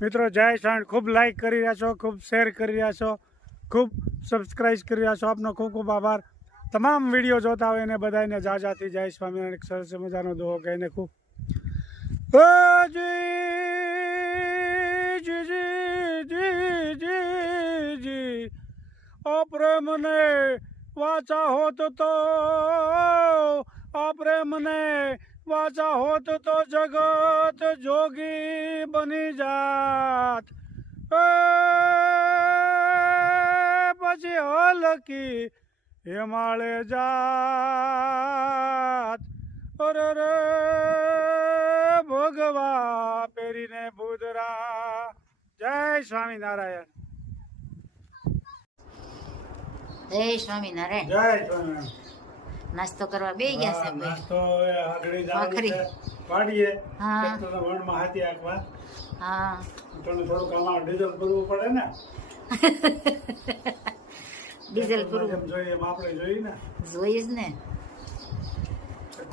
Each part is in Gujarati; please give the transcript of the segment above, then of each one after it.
મિત્રો જય સ્વામી, ખૂબ લાઈક કરી રહ્યા છો, ખૂબ શેર કરી રહ્યા છો, ખૂબ સબસ્ક્રાઈબ કરી રહ્યા છો. આપનો ખૂબ ખૂબ આભાર. તમામ વિડીયો જોતા હોય એને બધાને જાજાથી જય સ્વામિનારાયણ સરસ મજાનો દોહો કહીને ખૂબ ઓ પ્રેમને વાચા હોત તો પ્રેમને વાચા હોત તો જગત જોગી બની જાત. પછી હલકી હિમાલય જાત. અરે રે ભગવા પેરીને ભૂદરા. જય સ્વામિનારાયણ. જય સ્વામિનારાયણ. જય સ્વામિનારાયણ. નાસ્તો કરવા બે ગયા છે. નાસ્તો આગળ પાડીએ હા વણમાં હાથી આંકવા. હા થોડુંક આમાં ડીઝલ ભરવું પડે ને. ડીઝલ પૂરું જોઈએ એમ આપણે જોઈએ ને. જોઈ જ ને.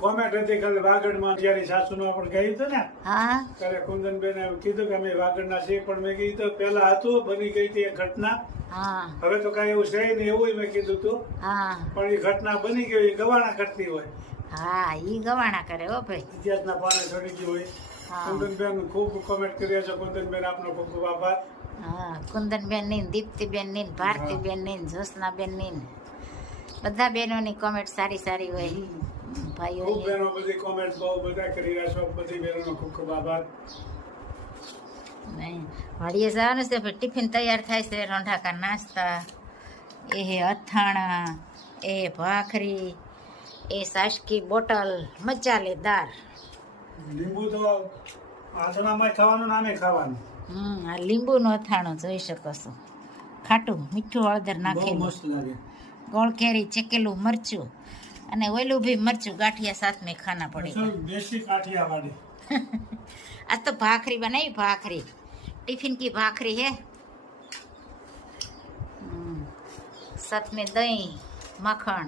કોમેન્ટ હતી ખાલી વાગડમાં જયારે સાસુનું આપણે કહ્યું હતું ને. હા ત્યારે કુંદનબેને કીધું કે અમે વાગડના છીએ, પણ મેં કીધું તો પેલા હતું બની ગઈ હતી એ ઘટના. હા હવે તો કઈ એવું છે નહીં, એવું મેં કીધું હતું. હા પણ એ ઘટના બની ગઈ, એ ગવાણા કરતી હોય. હા ઈ ગવાણા કરે હો ભાઈ. ઇતિહાસના પાને ચડી ગયું હોય. હા કુંદનબેન ખૂબ કોમેન્ટ કર્યા છે. કુંદનબેન આપનો ખૂબ ખૂબ આભાર. હા કુંદનબેન ની, દીપ્તિબેન ની, ભારતીબેન ની, જ્યોત્સનાબેન ની, બધા બહેનોની કોમેન્ટ સારી સારી હોય. ભાઈઓ ખૂબ બહેનો બધી કોમેન્ટ બહુ બધા કરી રહ્યા છો. બધી બહેનોનો ખૂબ ખૂબ આભાર. વાડીએ જવાનું છે. ટિફિન તૈયાર થાય છે. રોંઢાકા નાસ્તા, એ અથાણા, એ ભાખરી, એ સાસકી બોટલ, મચાલેદાર. લીંબુ તો આથણામાં ખાવાનું, નામે ખાવાનું. આ લીંબુનું અથાણું જોઈ શકો છો. ખાટું મીઠું હળદર બહુ નાખેલું, મસ્ત લાગે. ગોળ કેરી, ચેકેલું મરચું અને ઓયલું ભી મરચું ગાંઠિયા સાથ મેં ખાના પડે. દેશી કાઠિયાવાડી. आज तो भाखरी बनाई, भाखरी टिफिन की भाखरी है, साथ में दही माखण.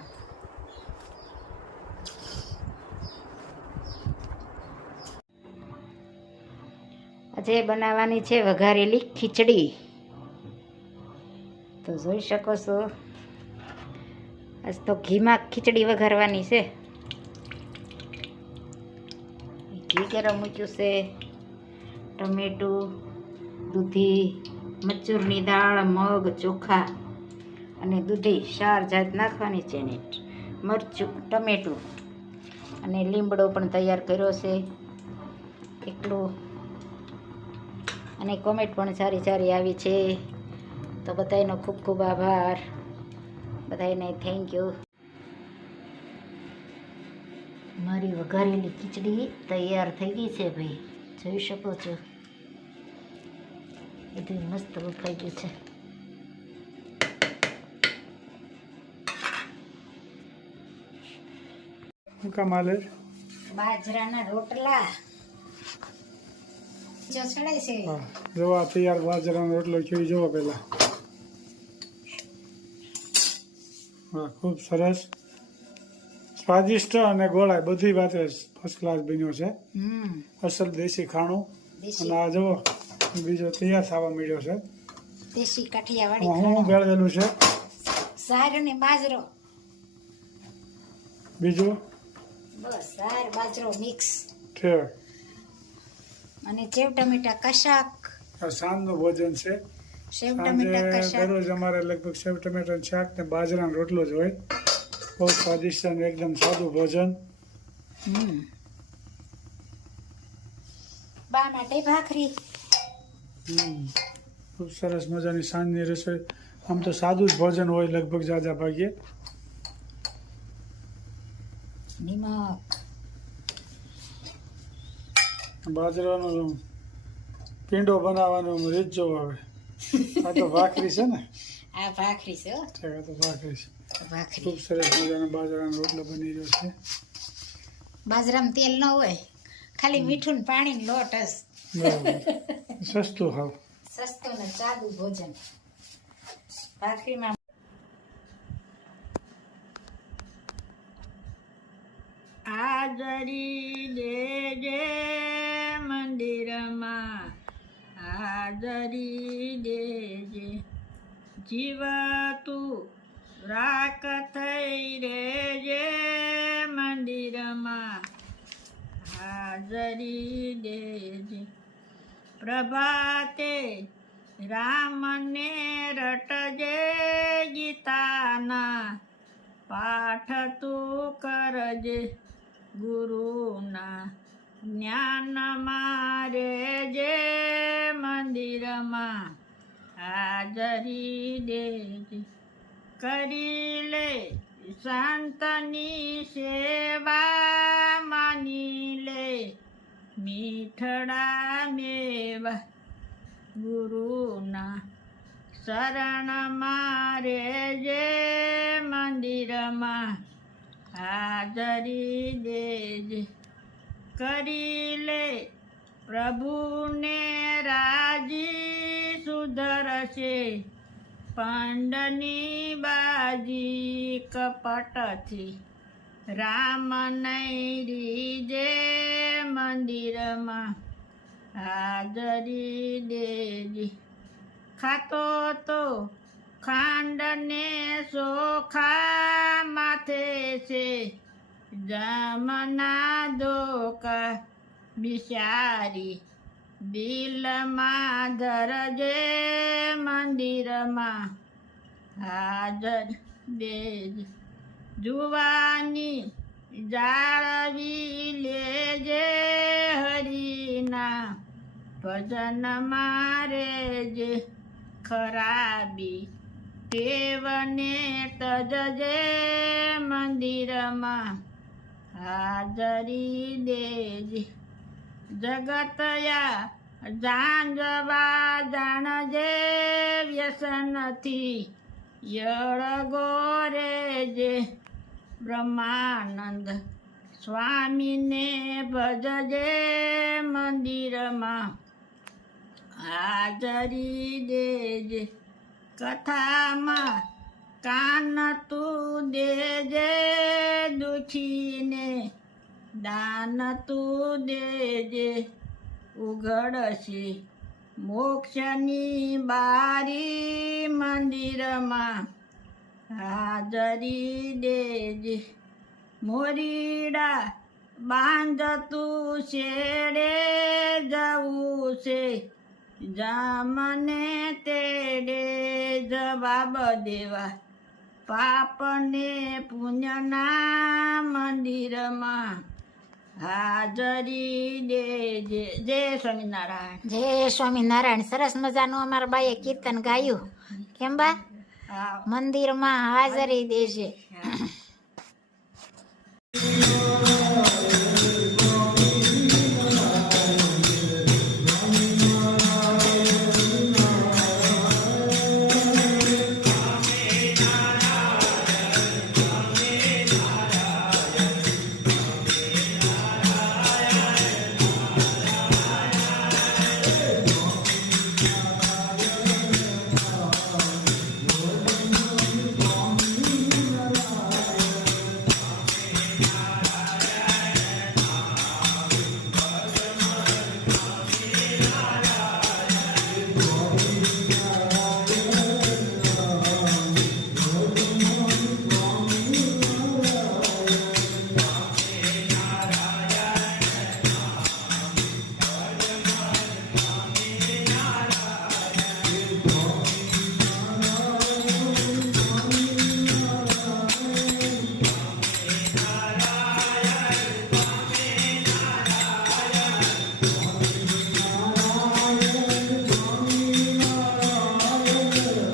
આજે બનાવવાની છે વઘારેલી ખીચડી. તો જોઈ શકો છો આજ તો ઘીમાં ખીચડી વઘારવાની છે. ઘી ગરમ મૂક્યું છે, ટમેટું, દૂધી, મચૂરની દાળ, મગ, ચોખા અને દૂધી 4 જાત નાખવાની છે ને મરચું, ટમેટું અને લીમડો પણ તૈયાર કર્યો છે એટલું. અને કોમેન્ટ પણ સારી સારી આવી છે. તો બધાનો ખૂબ ખૂબ આભાર. બધાને થેન્ક યુ. મારી વઘારેલી ખીચડી તૈયાર થઈ ગઈ છે ભાઈ, જોઈ શકો છો. બધું મસ્ત બફાઈ ગયું છે. શું કામ હાલે? બાજરાના રોટલા જો ચડાય છે. હા, જોવા તૈયાર બાજરાનો રોટલો જોઈ જોવો પેલા. હા, ખૂબ સરસ, સ્વાદિષ્ટ અને ગોળાય બધી વાતે ફર્સ્ટ ક્લાસ બન્યો છે. અસલ દેશી ખાણું. અને આ જુઓ બીજો તૈયાર થવા મળ્યો છે. દેશી કાઠિયાવાડી હું ભેળવેલું છે. સાર અને બાજરો, બીજું બસ સાર બાજરો મિક્સ છે. અને સેવ ટમેટા કશાક. આ સાંજનું ભોજન છે. સેવ ટમેટા સાંજે કશાક દરરોજ અમારે લગભગ સેવ ટમેટાનું શાક ને બાજરાનો રોટલો જ હોય. બહુ સ્વાદિષ્ટ અને એકદમ સાદું ભોજન. બા માટે ભાખરી. ખૂબ સરસ મજાની સાંજની રસોઈ. આમ તો સાદું જ ભોજન હોય લગભગ જાજા ભાગે. નિમક, બાજરાનો પીંડો બનાવવાનો રીત જો આવે. આ તો ભાખરી છે ને. આ ભાખરી છે હો. આ તો ભાખરી છે. ભાખરી ખૂબ સરસ મજાનો બાજરાનો રોટલો બની રહ્યો છે. બાજરામાં તેલ ન હોય, ખાલી મીઠું ને પાણી લોટ જ. બરાબર, સસ્તું હાવ. સસ્તું ને સાદું ભોજન. ભાખરીમાં હાજરી દેજે મંદિરમાં, હાજરી હાજરી દેજે જીવ તું રાખ થઈ રેજે મંદિરમાં હાજરી દેજે પ્રભાતે રામને રટજે ગીતાના પાઠ તું કરજે ગુરુના જ્ઞાન મારે જે મંદિરમાં હાજરી દેજે કરી લે સંતની સેવા માની લે મીઠડા મેવા ગુરુના શરણ મારે જે મંદિરમાં હાજરી દેજે કરી લે પ્રભુને રાજી સુધરશે પાંડની બાજી કપટથી રામ નૈરી જે મંદિરમાં હાજરી દેજે ખાતો તો ખાંડને સોખા માથે છે જમના ધોકા બિચારી દિલમાં ધરજે મંદિરમાં હાજર દેજે જુવાની જાળવી લેજે હરિના ભજન મારે જે ખરાબી ટેવને તજજે મંદિરમાં હાજરી દેજે જગતયા જાંજવા જાણજે વ્યસનથી યળગો રેજે બ્રહ્માનંદ સ્વામીને ભજજે મંદિરમાં હાજરી દેજે કથામાં કાન તું દેજે દુખીને દાન તું દેજે ઉઘડશે મોક્ષની બારી મંદિરમાં હાજરી દેજે મોરીડા બાંધતું શેડે જવું છે જામને તેડે જવાબ દેવા પાપને પુણ્યના મંદિરમાં હાજરી દેજે જય સ્વામિનારાયણ. જય સ્વામિનારાયણ. સરસ મજાનું અમારા બાઈએ કીર્તન ગાયું. કેમ બા? હા મંદિરમાં હાજરી દેજે. હા.